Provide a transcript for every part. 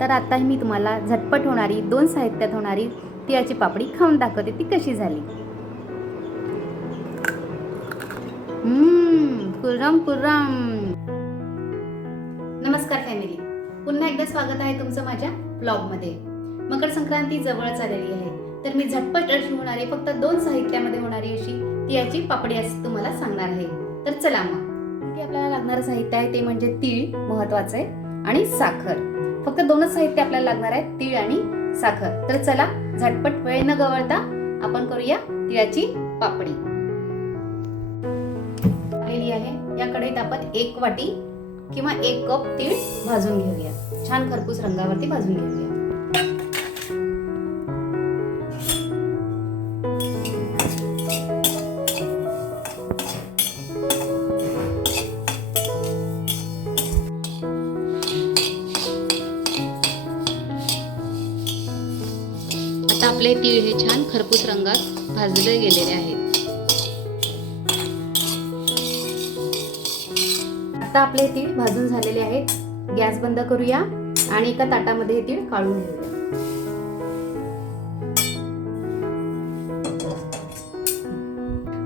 तर आता मी तुम्हाला झटपट होणारी दोन साहित्यात होणारी तिळाची पापडी खाऊन दाखवते. ती कशी झाली? हम्म, कुर्रम कुर्रम नमस्कार फॅमिली पुन्हा एकदा स्वागत आहे तुमचं माझ्या ब्लॉगमध्ये मकर संक्रांती जवळच आलेली आहे. तर मी झटपट अशी होणारी फक्त दोन साहित्यामध्ये होणारी अशी तिळाची पापडी असं तुम्हाला सांगणार आहे. तर चला मग. ते आपल्याला लागणारं साहित्य आहे ते म्हणजे तीळ महत्वाचं आहे आणि साखर. फक्त दोनच साहित्य आपल्याला लागणार आहे तीळ आणि साखर. तर चला झटपट वेळ न गवळता आपण करूया तिळाची पापडी. आलेली आहे. या कढईत आपण एक वाटी किंवा एक कप तीळ भाजून घेऊया. छान खरपूस रंगावरती भाजून घेऊया. आपले तीळ हे छान खरपूस रंगात भाजले गेलेले आहेत. आता आपले तीळ भाजून झालेले आहेत. गॅस बंद करूया आणि एका ताटामध्ये हे तीळ काढून घेऊया.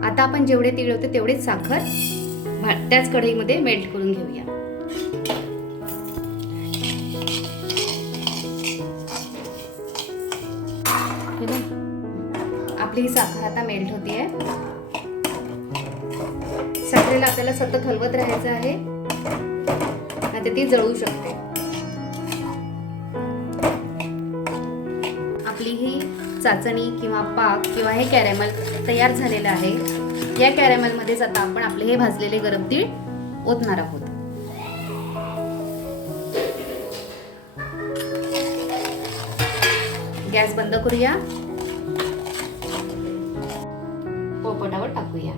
आता आपण जेवढे तीळ होते तेवढेच साखर भा- त्याच कढईमध्ये मेल्ट करून घेऊया. आपली ही साखर आता मेल्ट होतीये. साखरेला आपल्याला सतत हलवत राहायचं आहे. नाहीतर ती जळू शकते. आपली ही चाचणी किंवा पाक किंवा हे कॅरेमल तयार झालेलं आहे. या कॅरेमलमध्येच आता आपण आपले हे भाजलेले गरम तीळ ओतणार आहोत. गॅस बंद करूया. पोपटावर टाकूया.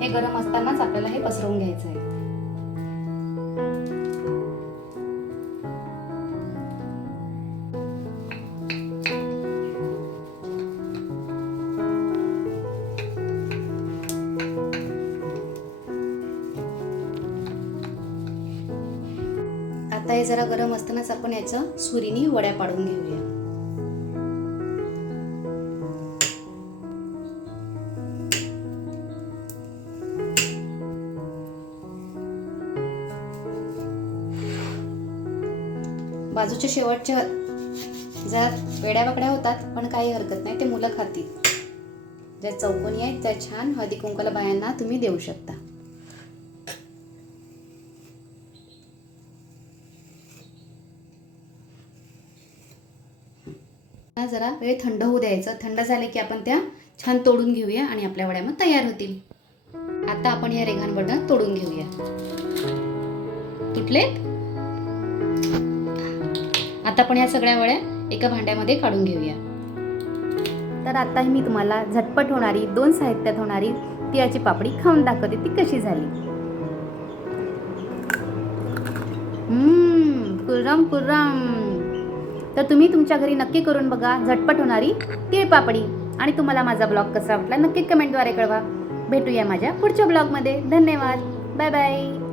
हे गरम असतानाच आपल्याला हे पसरवून घ्यायचं आहे आता हे जरा गरम असतानाच आपण याचं सुरीनी वड्या पाडून घेऊया. बाजूच्या शेवटच्या जरा वेड्या वाकड्या होतात पण काही हरकत नाही ते मुलं खातील. ज्या चौकोनी आहेत त्या छान हळदी कुंकाला बायांना तुम्ही देऊ शकता. जरा वेळ थंड होऊ द्यायचं. थंड झाले की आपण त्या छान तोडून घेऊया आणि आपल्या वड्या मग तयार होतील. आता आपण या रेघांबद्दल तोडून घेऊया. तुटलेत? आता आपण या सगळ्या वड्या एका भांड्यामध्ये काढून घेऊया. तर आता मी तुम्हाला झटपट होणारी दोन साहित्यात होणारी तिळाची पापडी खाऊन दाखवते. ती कशी झाली? हम्म, कुर्रम कुर्रम तर तुम्ही तुमच्या घरी नक्की करून बघा झटपट होणारी तीळ पापडी. आणि तुम्हाला माझा ब्लॉग कसा वाटला नक्की कमेंटद्वारे कळवा. भेटूया माझ्या पुढच्या ब्लॉगमध्ये. धन्यवाद. Bye bye.